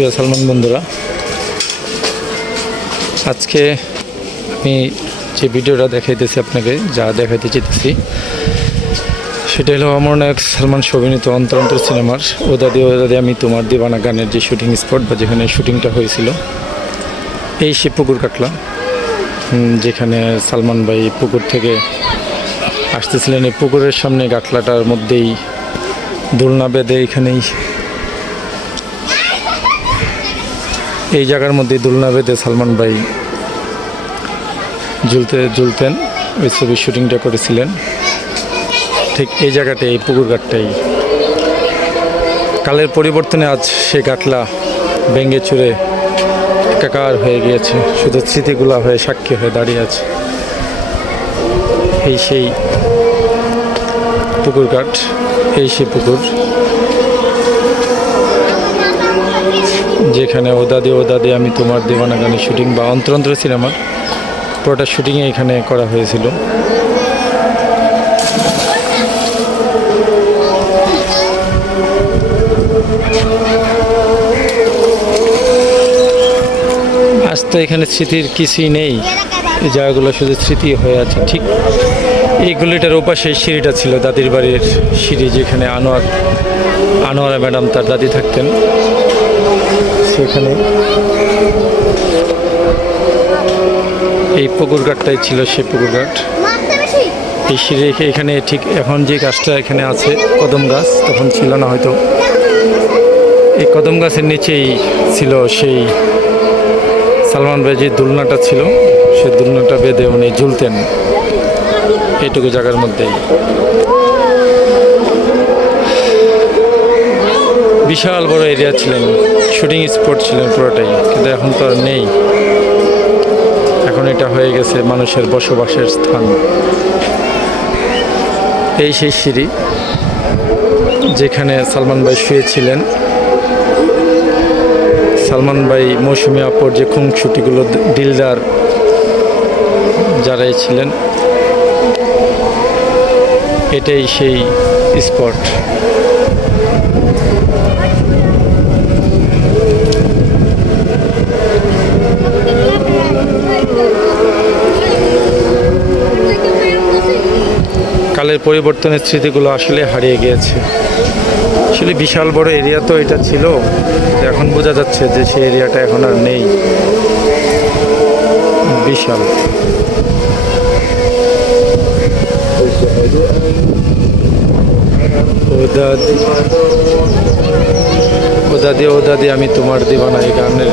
প্রিয় সালমান বন্ধুরা, আজকে আমি যে ভিডিওটা দেখাইতেছি আপনাকে, যা দেখাইতে চেতেছি সেটা হলো আমার নায়ক সালমান শো অভিনীত অন্তর অন্তর সিনেমার, ওদা দিয়ে ওদা দিয়ে আমি তোমার দিবানা গানের যে শুটিং স্পট বা যেখানে শুটিংটা হয়েছিল, এই সে পুকুর কাটলা যেখানে সালমান ভাই পুকুর থেকে আসতেছিলেন। এই পুকুরের সামনে গাটলাটার মধ্যেই দোলনা বেঁধে এখানেই এই জায়গার মধ্যে দোলনা বেঁধে সালমান ভাই ঝুলতে, ঝুলতেন, ওই ছবির শুটিংটা করেছিলেন। ঠিক এই জায়গাটাই এই পুকুর ঘাটটাই। কালের পরিবর্তনে আজ সে গাটলা ভেঙে চুরে একাকার হয়ে গিয়েছে। শুধু স্মৃতিগুলা হয়ে, সাক্ষী হয়ে দাঁড়িয়ে আছে। এই সেই পুকুর ঘাট, এই সেই পুকুর। যেখানে ওদা দিয়ে ওদা দিয়ে আমি, তোমার দেওয়ানা গানের শুটিং বা অন্তরন্ত্র সিনেমার পুরোটা শুটিংয়ে এখানে করা হয়েছিল। আজ তো এখানে স্মৃতির কিছুই নেই। এই জায়গাগুলো শুধু স্মৃতি হয়ে আছে। ঠিক এই গলিটার ওপাশে সিঁড়িটা ছিল, দাদির বাড়ির সিঁড়ি যেখানে আনোয়ার, আনোয়ারা ম্যাডাম তার দাদি থাকতেন। সেখানে এই পুকুর ঘাটটাই ছিল সেই পুকুর ঘাট এই সিঁড়ি এখানে ঠিক এখন যে গাছটা এখানে আছে, কদম গাছ, তখন ছিল না হয়তো। এই কদম গাছের নিচেই ছিল সেই সালমান ভাই যে দুলনাটা ছিল, সেই দুলনাটা বেঁধে উনি ঝুলতেন। এইটুকু জায়গার মধ্যেই। বিশাল বড় এরিয়া ছিলেন শুটিং স্পট ছিলেন পুরোটাই, কিন্তু এখন তো আর নেই। এখন এটা হয়ে গেছে মানুষের বসবাসের স্থান। এই সেই সিঁড়ি, যেখানে সালমান ভাই শুয়েছিলেন। সালমান ভাই মৌসুমি আপুর যে খুনসুটিগুলো ডিলদার যারাই ছিলেন, এটাই সেই স্পট কালের পরিবর্তনের স্মৃতিগুলো আসলে হারিয়ে গিয়েছে। আসলে বিশাল বড় এরিয়া তো এটা ছিল। এখন বোঝা যাচ্ছে যে সেই এরিয়াটা এখন আর নেই। বিশাল। ওদা ওদা দিয়ে ওদা দিয়ে আমি তোমার দিবানা এই গানের